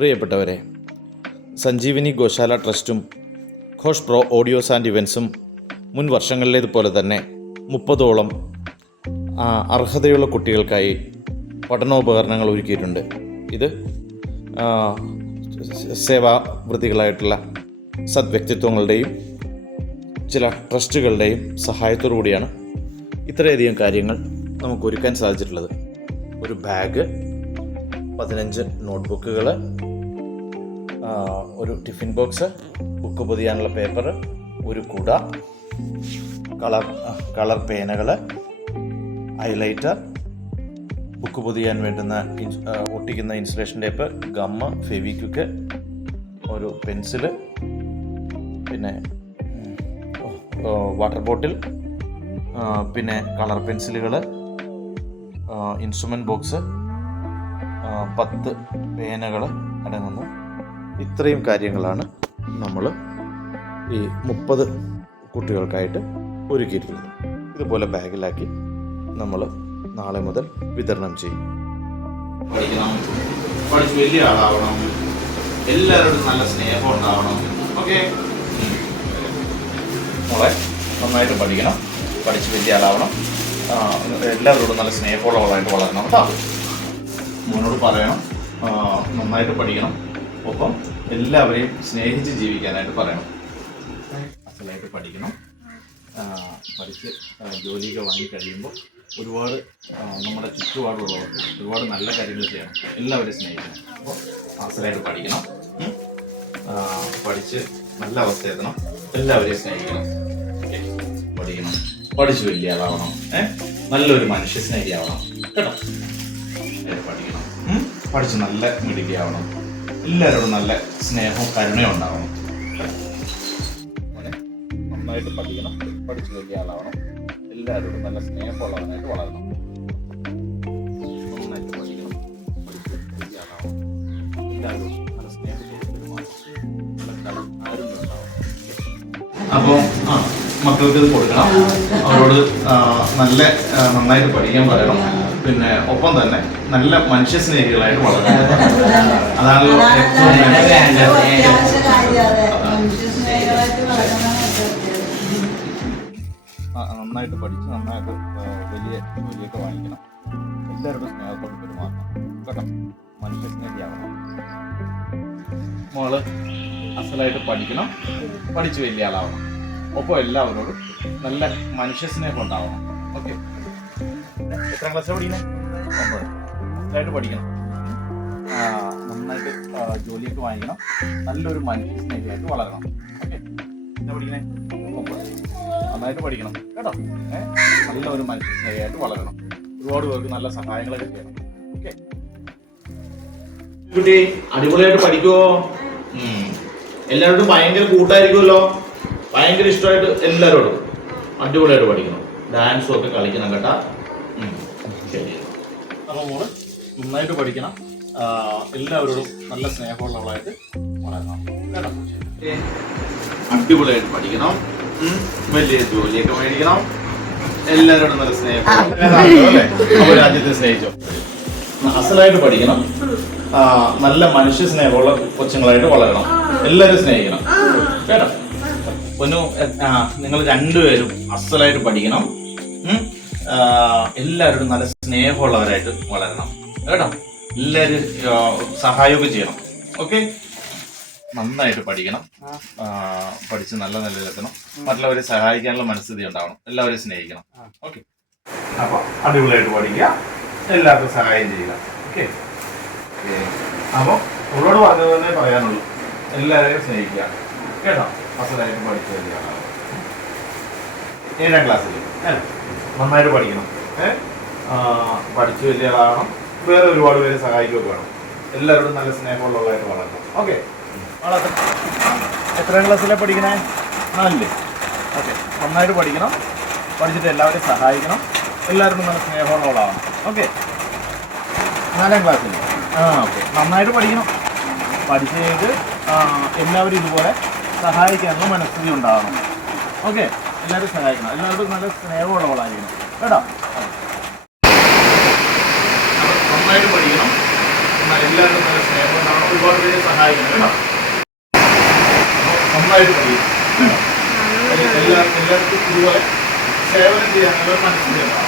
പ്രിയപ്പെട്ടവരെ, സഞ്ജീവനി ഗോശാല ട്രസ്റ്റും Ghosh pro audios and ഇവൻസും മുൻ വർഷങ്ങളിലേതുപോലെ തന്നെ 30ഓളം അർഹതയുള്ള കുട്ടികൾക്കായി പഠനോപകരണങ്ങൾ ഒരുക്കിയിട്ടുണ്ട്. ഇത് സേവാവൃത്തികളായിട്ടുള്ള സദ്വ്യക്തിത്വങ്ങളുടെയും ചില ട്രസ്റ്റുകളുടെയും സഹായത്തോടു കൂടിയാണ് ഇത്രയധികം കാര്യങ്ങൾ നമുക്ക് ഒരുക്കാൻ സാധിച്ചിട്ടുള്ളത്. ഒരു ബാഗ്, 15 നോട്ട്ബുക്കുകൾ, ഒരു ടിഫിൻ ബോക്സ്, ബുക്ക് പൊതിയാനുള്ള പേപ്പർ, ഒരു കുട, കളർ പേനകൾ, ഹൈലൈറ്റർ, ബുക്ക് പൊതിയാൻ വേണ്ടുന്ന ഒട്ടിക്കുന്ന ഇൻസുലേഷൻ ടേപ്പ്, ഗമ്മ്, ഫെവിക്വിക്ക്, ഒരു പെൻസില്, പിന്നെ വാട്ടർ ബോട്ടിൽ, പിന്നെ കളർ പെൻസിലുകൾ, ഇൻസ്ട്രുമെൻറ്റ് ബോക്സ്, 10 പേനകൾ അടങ്ങുന്നു. ഇത്രയും കാര്യങ്ങളാണ് നമ്മൾ ഈ 30 കുട്ടികൾക്കായിട്ട് ഒരുക്കിയിട്ടുള്ളത്. ഇതുപോലെ ബാഗിലാക്കി നമ്മൾ നാളെ മുതൽ വിതരണം ചെയ്യും. പഠിച്ച് വലിയ ആളാവണം, എല്ലാവരോടും നല്ല സ്നേഹം ഉണ്ടാവണം. ഓക്കെ മോളെ, നന്നായിട്ട് പഠിക്കണം, പഠിച്ച് വലിയ ആളാവണം, എല്ലാവരോടും നല്ല സ്നേഹമുള്ളവളായിട്ട് വളരണം കേട്ടോ. മോനോട് പറയണം നന്നായിട്ട് പഠിക്കണം, ഒപ്പം എല്ലാവരെയും സ്നേഹിച്ച് ജീവിക്കാനായിട്ട് പറയണം. അസലായിട്ട് പഠിക്കണം. പഠിച്ച് ജോലിയൊക്കെ വാങ്ങിക്കഴിയുമ്പോൾ ഒരുപാട് നമ്മുടെ ചുറ്റുപാടുള്ളവർക്ക് ഒരുപാട് നല്ല കാര്യങ്ങൾ ചെയ്യണം, എല്ലാവരെയും സ്നേഹിക്കണം. അപ്പോൾ അസലായിട്ട് പഠിക്കണം, പഠിച്ച് നല്ല അവസ്ഥയെത്തണം, എല്ലാവരെയും സ്നേഹിക്കണം. പഠിക്കണം, പഠിച്ച് വലിയ ആളാവണം, നല്ലൊരു മനുഷ്യ സ്നേഹിയാവണം കേട്ടോ. പഠിക്കണം, പഠിച്ച് നല്ല മിടുക്കിയാവണം, എല്ലാവരോടും നല്ല സ്നേഹവും കരുണയും ഉണ്ടാവണം. നന്നായിട്ട് പഠിക്കണം, പഠിച്ച് വലിയ ആളാവണം, എല്ലാവരോടും നല്ല സ്നേഹമുള്ളവനായിട്ട് വളരണം. നന്നായിട്ട് പഠിക്കണം, പഠിച്ച് വലിയ ആളാവണം, എല്ലാവരോടും നല്ല സ്നേഹത്തോടെ പെരുമാറണം, ആരും ഉണ്ടാവണം. അപ്പോൾ മക്കൾക്ക് ഇത് കൊടുക്കണം, അവരോട് നന്നായിട്ട് പഠിക്കാൻ പറയണം, പിന്നെ ഒപ്പം തന്നെ നല്ല മനുഷ്യ സ്നേഹികളായിട്ട് വളരണം. അതാണല്ലോ ഏറ്റവും നന്നായിട്ട് പഠിച്ച് നന്നായിട്ട് വലിയ ജോലിയൊക്കെ വാങ്ങിക്കണം, എല്ലാവരോടും സ്നേഹത്തോടെ പെരുമാറണം കേട്ടോ, മനുഷ്യ സ്നേഹിയാവണം. മോള് അസലായിട്ട് പഠിക്കണം, പഠിച്ച് വലിയ ആളാവണം, ഒപ്പം എല്ലാവരോടും നല്ല മനുഷ്യ സ്നേഹം ഉണ്ടാവണം. ഓക്കെ, എത്രാം ക്ലാസ്സിലാണ് പഠിക്കുന്നത്? 9. നന്നായിട്ട് പഠിക്കണം, നന്നായിട്ട് ജോലിയൊക്കെ വാങ്ങിക്കണം, നല്ലൊരു മനുഷ്യ സ്നേഹിയായിട്ട് വളരണം. ഓക്കെ, എന്താ പഠിക്കണേ? 9. നന്നായിട്ട് പഠിക്കണം കേട്ടോ, നല്ലൊരു മനുഷ്യ സ്നേഹിയായിട്ട് വളരണം, ഒരുപാട് പേർക്ക് നല്ല സഹായങ്ങളൊക്കെ ചെയ്യണം. ഓക്കെ കുട്ടി, അടിപൊളിയായിട്ട് പഠിക്കുമോ? എല്ലാവരോടും ഭയങ്കര കൂട്ടായിരിക്കുമല്ലോ, ഭയങ്കര ഇഷ്ടമായിട്ട് എല്ലാവരോടും അടിപൊളിയായിട്ട് പഠിക്കണം, ഡാൻസും ഒക്കെ കളിക്കണം കേട്ടാ. ശരി, അപ്പോൾ മോള് നന്നായിട്ട് പഠിക്കണം, എല്ലാവരോടും നല്ല സ്നേഹമുള്ളവളായിട്ട് വളരണം കേട്ടോ. അടിപൊളിയായിട്ട് പഠിക്കണം, വലിയ ജോലിയൊക്കെ മേടിക്കണം, എല്ലാവരോടും നല്ല സ്നേഹം അല്ലേ, അപ്പോൾ രാജ്യത്തെ സ്നേഹിച്ചോ. അസലായിട്ട് പഠിക്കണം, നല്ല മനുഷ്യ സ്നേഹമുള്ള കൊച്ചുങ്ങളായിട്ട് വളരണം, എല്ലാവരും സ്നേഹിക്കണം കേട്ടോ. പൊന്നു, നിങ്ങൾ രണ്ടുപേരും അസലായിട്ട് പഠിക്കണം, എല്ലാവരോടും നല്ല സ്നേഹമുള്ളവരായിട്ട് വളരണം കേട്ടോ, എല്ലാവരും സഹായമൊക്കെ ചെയ്യണം. ഓക്കെ, നന്നായിട്ട് പഠിക്കണം, പഠിച്ച് നല്ല നിലയിലെത്തണം, മറ്റുള്ളവരെ സഹായിക്കാനുള്ള മനസ്ഥിതി ഉണ്ടാവണം, എല്ലാവരെയും സ്നേഹിക്കണം. ഓക്കെ, അപ്പോൾ അടിപൊളിയായിട്ട് പഠിക്കുക, എല്ലാവർക്കും സഹായം ചെയ്യുക. ഓക്കെ, അപ്പോൾ ഉള്ളോട് പറഞ്ഞത് തന്നെ പറയാനുള്ളൂ, എല്ലാവരെയും സ്നേഹിക്കുക കേട്ടോ. അസലായിട്ട് പഠിച്ചു വലിയ ആളാണ്. 7ാം ക്ലാസ്സിൽ നന്നായിട്ട് പഠിക്കണം, പഠിച്ചു വലിയ ആളാവണം, വേറെ ഒരുപാട് പേരെ സഹായിക്കുകയൊക്കെ വേണം, എല്ലാവരോടും നല്ല സ്നേഹമുള്ളവരായിട്ട് വളരണം. ഓക്കെ, എത്രാം ക്ലാസ്സിലാണ് പഠിക്കണേ? 4. ഓക്കെ, നന്നായിട്ട് പഠിക്കണം, പഠിച്ചിട്ട് എല്ലാവരെയും സഹായിക്കണം, എല്ലാവരോടും നല്ല സ്നേഹമുള്ളവളാവണം. ഓക്കെ, 4ാം ക്ലാസ്സിൽ ഓക്കെ, നന്നായിട്ട് പഠിക്കണം. പഠിച്ചു കഴിഞ്ഞിട്ട് എല്ലാവരും ഇതുപോലെ സഹായിക്കാനുള്ള മനസ്ഥിതി ഉണ്ടാകണം. ഓക്കെ, എല്ലാവരും സഹായിക്കണം. എല്ലാവർക്കും നല്ല സ്നേഹമുള്ളവളായിരിക്കണം കേട്ടോ. നന്നായിട്ട് പഠിക്കണം, എല്ലാവർക്കും നല്ല സ്നേഹം ഉണ്ടാവണം, ഒരുപാട് പേര് സഹായിക്കണം കേട്ടോ. നന്നായിട്ട് പഠിക്കണം, എല്ലാവർക്കും ഇതുപോലെ സേവനം ചെയ്യാനുള്ള മനസ്സിലാക്കണം.